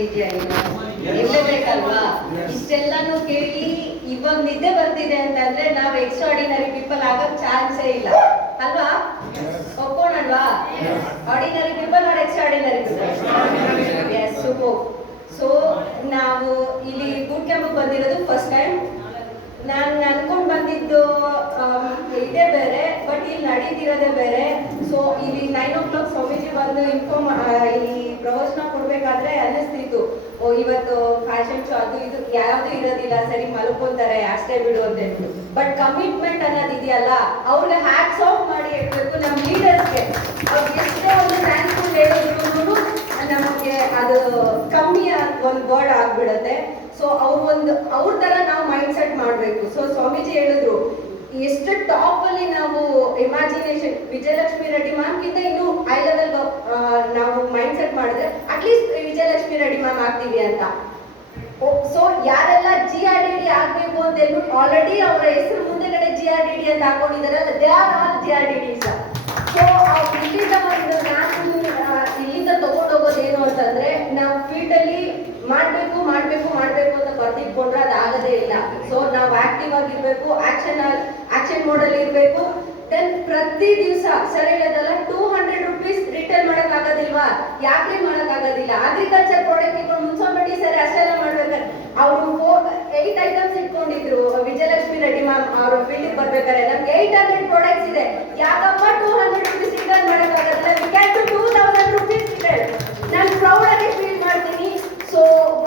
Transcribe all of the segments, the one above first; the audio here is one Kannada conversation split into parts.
ಇದೆಯಾ ಇರ್ಲೇಬೇಕಲ್ವಾ ಇಷ್ಟೆಲ್ಲಾನು ಕೇಳಿ ಇವಾಗ ನಿದ್ದೆ ಬರ್ತಿದೆ ಅಂತಂದ್ರೆ ನಾವ್ ಎಕ್ಸ್ಟ್ರಾಡಿನರಿ ಪೀಪಲ್ ಆಗಕ್ ಚಾನ್ಸೇ ಇಲ್ಲ. ಅಲ್ವಾ? ಒಪ್ಕೋಣಲ್ವಾ ordinary people are extraordinary people yes super so ನಾವು ಇಲ್ಲಿ ಬೂಟ್ ಕ್ಯಾಂಪ್ ಬಂದಿರೋದು ಫಸ್ಟ್ ಟೈಮ್ ನಾನು ಅನ್ಕೊಂಡು ಬಂದಿದ್ದು ಇದೇ ಬೇರೆ ಬಟ್ ಇಲ್ಲಿ ನಡೀತಿರೋದೇ ಬೇರೆ. ಸೊ ಇಲ್ಲಿ ನೈನ್ ಓ ಕ್ಲಾಕ್ ಸ್ವಾಮೀಜಿ ಬಂದು ಇನ್ಫಾರ್ಮ್ ಅನ್ನಿಸ್ತಿತ್ತು ಓ, ಇವತ್ತು ಫ್ಯಾಷನ್ ಶೋ ಅದು ಇದು ಯಾವ್ದು ಇರೋದಿಲ್ಲ, ಸರಿ ಮಲ್ಕೊಂತಾರೆ, ಅಷ್ಟೇ ಬಿಡು ಅಂತ ಬಟ್ ಕಮಿಟ್ಮೆಂಟ್ ಅನ್ನೋದು ಇದೆಯಲ್ಲ, ಅವ್ರಿಗೆ ಹ್ಯಾಟ್ಸ್ ಆಫ್ ಮಾಡಿ ಹೇಳ್ಬೇಕು ನಮ್ಮ ಲೀಡರ್ಸ್ಗೆ ಅವ್ರು ಎಷ್ಟೇ ಒಂದು ಥ್ಯಾಂಕ್ಫುಲ್ ಹೇಳಿದ್ರು ನಮಗೆ ಅದು ಕಮ್ಮಿ ಒಂದು ವರ್ಡ್ ಆಗ್ಬಿಡುತ್ತೆ. ಸೊ ಅವ್ರ ಒಂದು ಅವ್ರ ತರ ನಾವು ಮೈಂಡ್ ಸೆಟ್ ಮಾಡಬೇಕು. ಸೊ ಸ್ವಾಮೀಜಿ ಹೇಳಿದ್ರು, ಎಷ್ಟು ಟಾಪ್ ಅಲ್ಲಿ ನಾವು ಇಮ್ಯಾಜಿನೇಷನ್ ವಿಜಯಲಕ್ಷ್ಮಿ ರೆಡ್ಡಿ ಮ್ಯಾಮ್ಗಿಂತ ಇನ್ನು ಹೈ ಲೆವೆಲ್ ನಾವು ಮೈಂಡ್ ಸೆಟ್ ಮಾಡಿದ್ರೆ at least Vijayalakshmi Reddy ma'am ಆಗ್ತೀವಿ ಅಂತ. ಸೊ ಯಾರೆಲ್ಲ ಜಿ ಆರ್ ಡಿ ಡಿ ಆಗ್ಬೇಕು ಅಂತ ಹೇಳ್ಬಿಟ್ಟು ಆಲ್ರೆಡಿ ಅವರ ಹೆಸರು ಮುಂದೆಗಡೆ ಜಿ ಆರ್ ಡಿ ಡಿ ಅಂತ ಹಾಕೊಂಡಿದ್ದಾರೆ. They are all G R D D so ಇಲ್ಲಿಂದ ಒಂದು ನಾನು ಇಲ್ಲಿಂದ ತಗೊಂಡು ಹೋಗೋದು ಏನು ಅಂತಂದ್ರೆ ನಾವು ಫೀಲ್ಡ್ ಅಲ್ಲಿ ಮಾಡ್ಬೇಕು ಮಾಡ್ಬೇಕು ಮಾಡ್ಬೇಕು ಅಂತ ಬರ್ದಿಟ್ಕೊಂಡ್ರೆ ಅದು ಆಗದೇ ಇಲ್ಲ. ಸೊ ನಾವು ಆಕ್ಟಿವ್ ಆಗಿರ್ಬೇಕು ಆಕ್ಷನ್ ಆಕ್ಷನ್ ಅಲ್ಲಿ ಇರಬೇಕು. ದೆನ್ ಪ್ರತಿ ದಿವಸ, ಸರಿ ಹೇಳೋದಲ್ಲ ಟೂ ಹಂಡ್ರೆಡ್ ಆಗೋದಿಲ್ವಾ ಯಾಕೆ ಮಾಡಕ್ ಆಗೋದಿಲ್ಲ ಅಗ್ರಿಕಲ್ಚರ್ ಪ್ರಾಡಕ್ಟ್ ಇಟ್ಕೊಂಡು ಮುನ್ಸಂಬಟ್ಟಿ ಸರಿ ಅಷ್ಟೆಲ್ಲ ಮಾಡ್ಬೇಕಾದ್ರೆ ಅವರು ಏಟ್ ಐಟಮ್ಸ್ ಇಟ್ಕೊಂಡಿದ್ರು. ವಿಜಯಲಕ್ಷ್ಮಿ ರೆಡ್ಡಿ ಮ್ಯಾಮ್ ಅವರು ಫೀಲ್ಡ್ ಬರ್ಬೇಕಾದ್ರೆ ನಮ್ಗೆ ಏಟ್ ಹಂಡ್ರೆಡ್ ಪ್ರಾಡಕ್ಟ್ಸ್ ಇದೆ. ಯಾಕಪ್ಪ ಟೂ ಹಂಡ್ರೆಡ್ ರುಪೀಸ್ ರಿಟರ್ನ್ ಮಾಡಕ್ ಆಗೋದಿಲ್ಲ we can to two thousand rupees return ನಾನು ಪ್ರೌಡ್ ಆಗಿ ಫೀಲ್ ಮಾಡ್ತೀನಿ. ಸೊ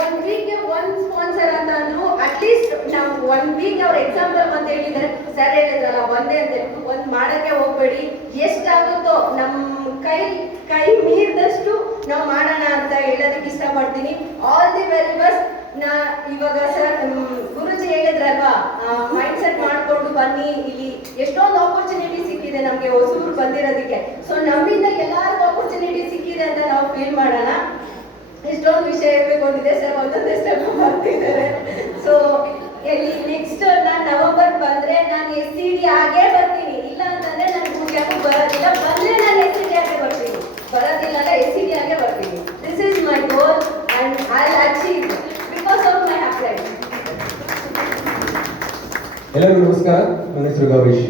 ಒನ್ ವೀಕ್ಗೆ ಒನ್ ಸ್ಪಾನ್ಸರ್ ಅಂತ ಅಂದ್ರು ಅಟ್ಲೀಸ್ಟ್ ನಾವು ಒನ್ ವೀಕ್ ಅವ್ರ ಎಕ್ಸಾಂಪಲ್ ಅಂತ ಹೇಳಿದ್ರೆ, ಸರ್ ಹೇಳಿದ್ರಲ್ಲ, ಒಂದೇ ಅಂತ ಹೇಳ್ಬಿಟ್ಟು ಒಂದ್ ಮಾಡಕ್ಕೆ ಹೋಗ್ಬೇಡಿ. ಎಷ್ಟಾಗುತ್ತೋ ನಮ್ಮ ಕೈ ಕೈ ಮೀರಿದಷ್ಟು ನಾವು ಮಾಡೋಣ ಅಂತ ಹೇಳೋದಕ್ಕೆ ಇಷ್ಟಪಡ್ತೀನಿ. ಆಲ್ ದಿ ವೆರಿ ಬೆಸ್ಟ್ ನಾ ಇವಾಗ ಸರ್ ಗುರುಜಿ ಹೇಳಿದ್ರಲ್ವಾ ಮೈಂಡ್ ಸೆಟ್ ಮಾಡಿಕೊಂಡು ಬನ್ನಿ. ಇಲ್ಲಿ ಎಷ್ಟೊಂದು ಆಪರ್ಚುನಿಟಿ ಸಿಕ್ಕಿದೆ ನಮಗೆ ಹೊಸೂರು ಬಂದಿರೋದಕ್ಕೆ. ಸೊ ನಮ್ಮಿಂದ ಎಲ್ಲರಿಗೂ ಆಪರ್ಚುನಿಟಿ ಸಿಕ್ಕಿದೆ ಅಂತ ನಾವು ಫೀಲ್ ಮಾಡೋಣ. ಎಷ್ಟೊಂದು ವಿಷಯ ಇರಬೇಕು ಅಂತಿದೆ ಸರ್, ಒಂದೊಂದೇ ಸ್ಟೆಪ್ ಬರ್ತಿದ್ದಾರೆ ಸೊ ಇಲ್ಲಿ ನೆಕ್ಸ್ಟ್ ನಾನು ನವೆಂಬರ್ ಬಂದ್ರೆ ನಾನು ಎಸ್ ಸಿ ಡಿ ಆಗೇ ಬರ್ತೀನಿ. ಇಲ್ಲ ಅಂತಂದ್ರೆ ನಾನು ಮುಖ್ಯ ಬರೋದಿಲ್ಲ ಬಂದ್ರೆ ನಾನು ಎಸ್ ಸಿ ಡಿ ಆಗೇ ಬರ್ತೀನಿ ಬರೋದಿಲ್ಲ ಎಸ್ ಸಿ ಡಿ ಆಗೇ ಬರ್ತೀನಿ this is my goal and I achieve because of my happy ಎಲ್ಲರಿಗೂ ನಮಸ್ಕಾರ ನನ್ನ ಹೆಸರು ಗೌರೀಶ್